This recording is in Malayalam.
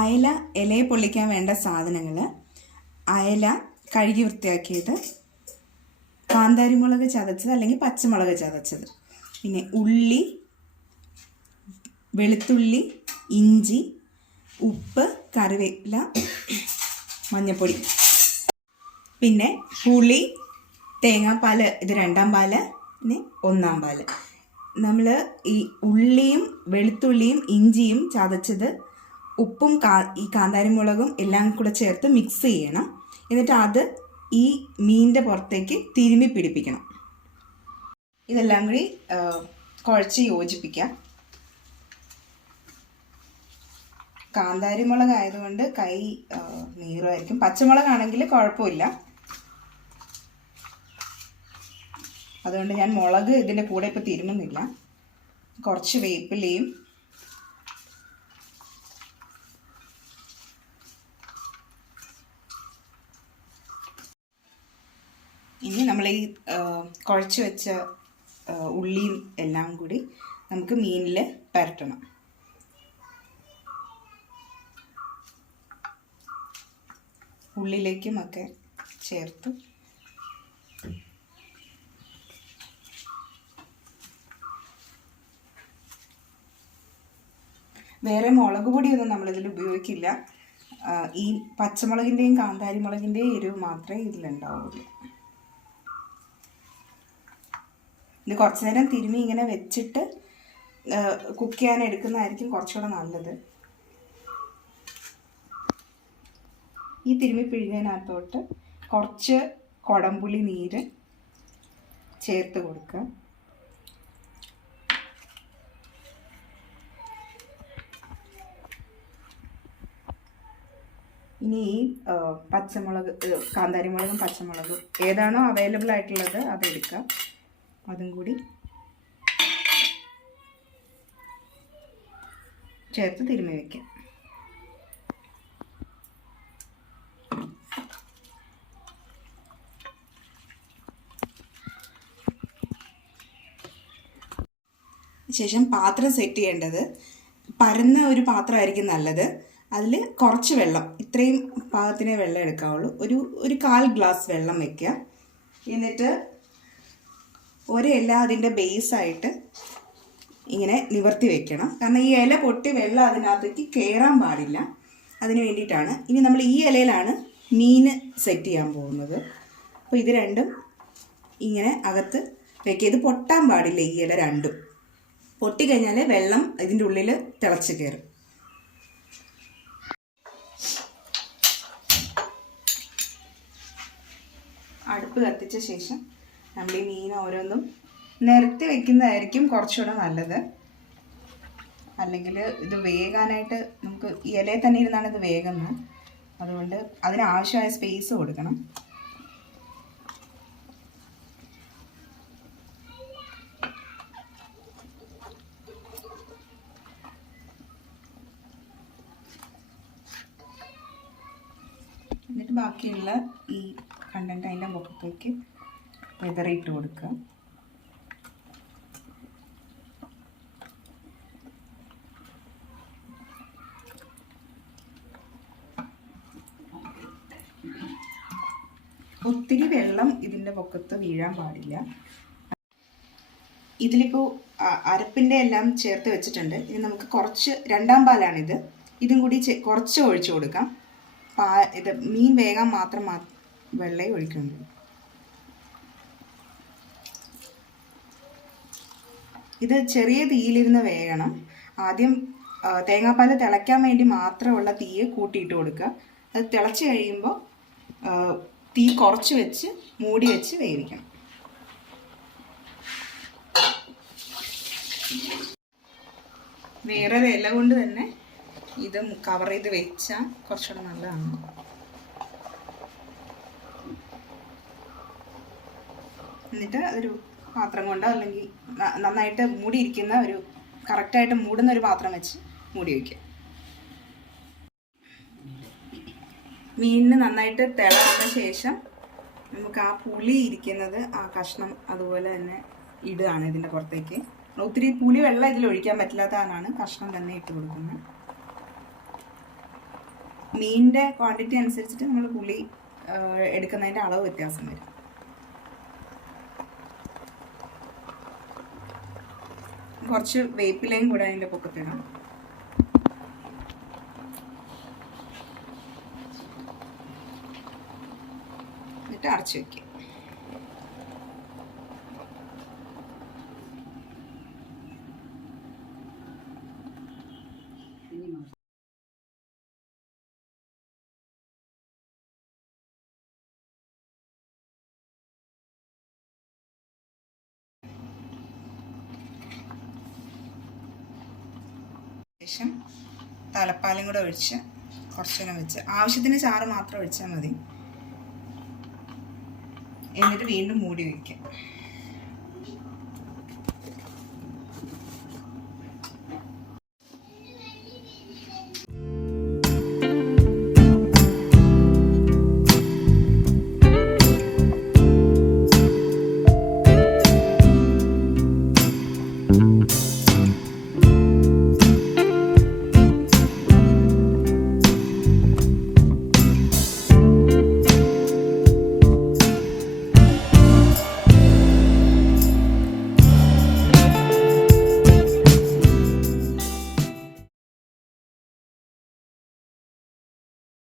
അയല ഇലയെ പൊള്ളിക്കാൻ വേണ്ട സാധനങ്ങൾ അയല കഴുകി വൃത്തിയാക്കിയത്. കാന്താരിമുളക് ചതച്ചത് അല്ലെങ്കിൽ പച്ചമുളക് ചതച്ചത്. പിന്നെ ഉള്ളി വെളുത്തുള്ളി ഇഞ്ചി ഉപ്പ് കറിവേപ്പില മഞ്ഞൾപ്പൊടി പിന്നെ പുളി തേങ്ങാപ്പാൽ ഇത് രണ്ടാം പാൽ പിന്നെ ഒന്നാം പാൽ. നമ്മൾ ഈ ഉള്ളിയും വെളുത്തുള്ളിയും ഇഞ്ചിയും ചതച്ചത് ഉപ്പും കാ ഈ കാന്താരിമുളകും എല്ലാം കൂടെ ചേർത്ത് മിക്സ് ചെയ്യണം. എന്നിട്ട് അത് ഈ മീനിന്റെ പുറത്തേക്ക് തിരുമ്മി പിടിപ്പിക്കണം. ഇതെല്ലാം കൂടി കുഴച്ച് യോജിപ്പിക്കാം കാന്താരിമുളക് ആയതുകൊണ്ട് കൈ നീറുമായിരിക്കും. പച്ചമുളകാണെങ്കിൽ കുഴപ്പമില്ല. അതുകൊണ്ട് ഞാൻ മുളക് ഇതിന്റെ കൂടെ ഇപ്പോൾ തിരുമുന്നില്ല കുറച്ച് വേപ്പിലയും ഇനി നമ്മൾ ഈ കുഴച്ച് വെച്ച ഉള്ളിയും എല്ലാം കൂടി നമുക്ക് മീനിൽ പരട്ടണം ഉള്ളിലേക്കും ഒക്കെ ചേർത്ത്. വേറെ മുളക് പൊടിയൊന്നും നമ്മളിതിൽ ഉപയോഗിക്കില്ല. ഈ പച്ചമുളകിന്റെയും കാന്താരി മുളകിന്റെയും എരിവ് മാത്രമേ ഇതിലുണ്ടാവുള്ളൂ. ഇത് കുറച്ച് നേരം തിരുമി ഇങ്ങനെ വെച്ചിട്ട് കുക്ക് ചെയ്യാൻ എടുക്കുന്നതായിരിക്കും കുറച്ചുകൂടെ നല്ലത്. ഈ തിരുമി പിഴിഞ്ഞതിനകത്തോട്ട് കുറച്ച് കുടംപുളി നീര് ചേർത്ത് കൊടുക്കുക. ഇനി ഈ പച്ചമുളക് കാന്താരിമുളകും കാന്താരി മുളകും പച്ചമുളകും ഏതാണോ അവൈലബിൾ ആയിട്ടുള്ളത് അതെടുക്കുക അതും കൂടി ചേർത്ത് തിരുമ്മി വയ്ക്കാം ശേഷം പാത്രം സെറ്റ് ചെയ്യേണ്ടത് പരന്ന ഒരു പാത്രമായിരിക്കും നല്ലത്. അതിൽ കുറച്ച് വെള്ളം ഇത്രയും പാകത്തിനെ വെള്ളം എടുക്കാവുള്ളൂ. ഒരു ഒരു കാൽ ഗ്ലാസ് വെള്ളം വയ്ക്കുക എന്നിട്ട് ഒരു ഇല അതിന്റെ ബേസായിട്ട് ഇങ്ങനെ നിവർത്തി വെക്കണം. കാരണം ഈ ഇല പൊട്ടി വെള്ളം അതിനകത്തേക്ക് കയറാൻ പാടില്ല. അതിന് വേണ്ടിയിട്ടാണ്. ഇനി നമ്മൾ ഈ ഇലയിലാണ് മീൻ സെറ്റ് ചെയ്യാൻ പോകുന്നത്. അപ്പോൾ ഇത് രണ്ടും ഇങ്ങനെ അകത്ത് വെക്കുക. ഇത് പൊട്ടാൻ പാടില്ല ഈ ഇല രണ്ടും. പൊട്ടിക്കഴിഞ്ഞാൽ വെള്ളം ഇതിന്റെ ഉള്ളിൽ തിളച്ച് കയറും. അടുപ്പ് കത്തിച്ച ശേഷം നമ്മൾ ഈ മീൻ ഓരോന്നും നിരത്തി വെക്കുന്നതായിരിക്കും കുറച്ചുകൂടെ നല്ലത്. അല്ലെങ്കിൽ ഇത് വേകാനായിട്ട് നമുക്ക് ഇലയിൽ തന്നെ ഇരുന്നാണ് ഇത് വേകുന്നത്. അതുകൊണ്ട് അതിനാവശ്യമായ സ്പേസ് കൊടുക്കണം. എന്നിട്ട് ബാക്കിയുള്ള ഈ കണ്ടന്റ് അതിന്റെ മുഖത്തേക്ക് വെതറിയിട്ട് കൊടുക്കുക. ഒത്തിരി വെള്ളം ഇതിന്റെ പൊക്കത്ത് വീഴാൻ പാടില്ല. ഇതിലിപ്പോൾ അരപ്പിന്റെ എല്ലാം ചേർത്ത് വെച്ചിട്ടുണ്ട്. ഇനി നമുക്ക് കുറച്ച് രണ്ടാം പാലാണിത്. ഇതും കൂടി കുറച്ച് ഒഴിച്ചു കൊടുക്കാം. പാ ഇത് മീൻ വേഗം മാത്രം മാ ഒഴിക്കുന്നുണ്ട് ഇത് ചെറിയ തീയിലിരുന്ന് വേകണം. ആദ്യം തേങ്ങാപ്പാൽ തിളയ്ക്കാൻ വേണ്ടി മാത്രമുള്ള തീയെ കൂട്ടിയിട്ട് കൊടുക്കുക. അത് തിളച്ച് കഴിയുമ്പോൾ തീ കുറച്ച് വെച്ച് മൂടി വെച്ച് വേവിക്കണം. വേറൊരു ഇല കൊണ്ട് തന്നെ ഇത് കവർ ചെയ്ത് വെച്ചാൽ കുറച്ചുകൂടെ നല്ലതാണ്. എന്നിട്ട് അതൊരു പാത്രം കൊണ്ടോ അല്ലെങ്കിൽ നന്നായിട്ട് മൂടിയിരിക്കുന്ന ഒരു കറക്റ്റായിട്ട് മൂടുന്ന ഒരു പാത്രം വെച്ച് മൂടി വയ്ക്കുക മീനിന് നന്നായിട്ട് തിളച്ച ശേഷം നമുക്ക് ആ പുളി ഇരിക്കുന്നത് ആ കഷ്ണം അതുപോലെ തന്നെ ഇടുകയാണ് ഇതിന്റെ പുറത്തേക്ക്. ഒത്തിരി പുളി വെള്ളം ഇതിൽ ഒഴിക്കാൻ പറ്റില്ലാത്തതാണ് കഷ്ണം തന്നെ ഇട്ട് കൊടുക്കുന്നത്. മീനിന്റെ ക്വാണ്ടിറ്റി അനുസരിച്ചിട്ട് നമ്മൾ പുളി എടുക്കുന്നതിന്റെ അളവ് വ്യത്യാസം വരും. കുറച്ച് വേപ്പിലയും കൂടെ അതിന്റെ പൊക്കത്തിടാം എന്നിട്ട് അടച്ചു വെക്കുക ശേഷം തലപ്പാലും കൂടെ ഒഴിച്ച് കുറച്ച് നേരം വെച്ച് ആവശ്യത്തിന് ചാറ് മാത്രം ഒഴിച്ചാൽ മതി. എന്നിട്ട് വീണ്ടും മൂടി വയ്ക്കുക